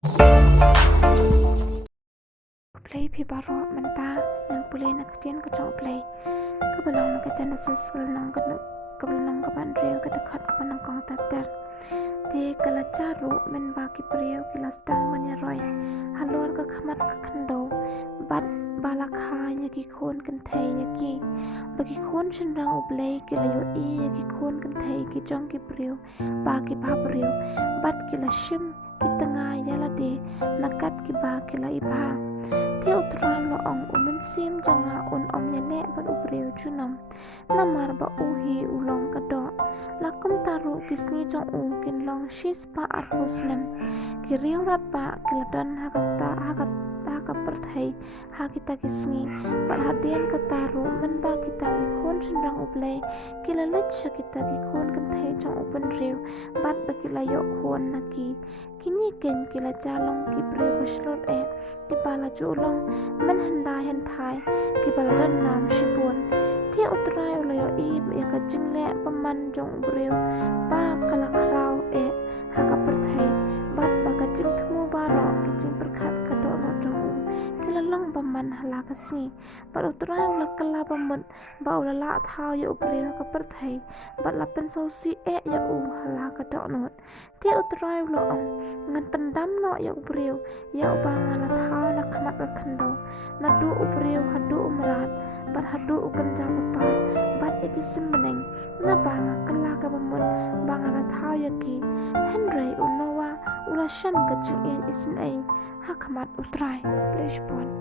Play pi baro menta nang pulay na katian ka chong play ka balong na ka Genesis ka balong ka ban reu ka dakhat ka nang kong tar te kala charu men ba ki priyo ki lastang manya roi halor ka khamat ka khando bat bala kha nya ki khon kan thai nya ki ba ki khon shin rang uplay ki layo i nya ki khon kan thai ki chong ki priyo ba ki ba priyo bat ki la shim ki tanga yala de nakat ki ba ki la i ba theo tran lo ong umen sim jonga un om yane ban ubreu chunam namar ba uhi ulong kado lakum taru kisni jong u kin long shis pa arusnem ki riurat ba kiladan haka perthai hakita kisni par hadien kataru men ba kita ki khon shinrang ublei kilalet shakita ki khon kan thai jong upen riu bat ba kilayo khon naki kini ken kila jalong ki breu bashlot e ki bala julong men handai hen thai ki bala ran nam shibun thi utrai layo i ya ka jingle paman jong breu ba kala khrau e haka perthai bat ba ka jing thmu baro ki jing perkhat ka do no jong kila lang paman hala ka si ba utrai la kala pamun ba ulala thau ya breu ka perthai bat la pen so si e ya u hala ka do no thi utrai lo ong ngan pendam no ya breu ya ba ngala thau la khamat ka khando na du breu hadu umrat bat hadu ukan japa bat iti simmeneng na banga kala ka bamun banga na thau ya ki henry unowa ula sham ka jing isin ai hakamat utrai please pon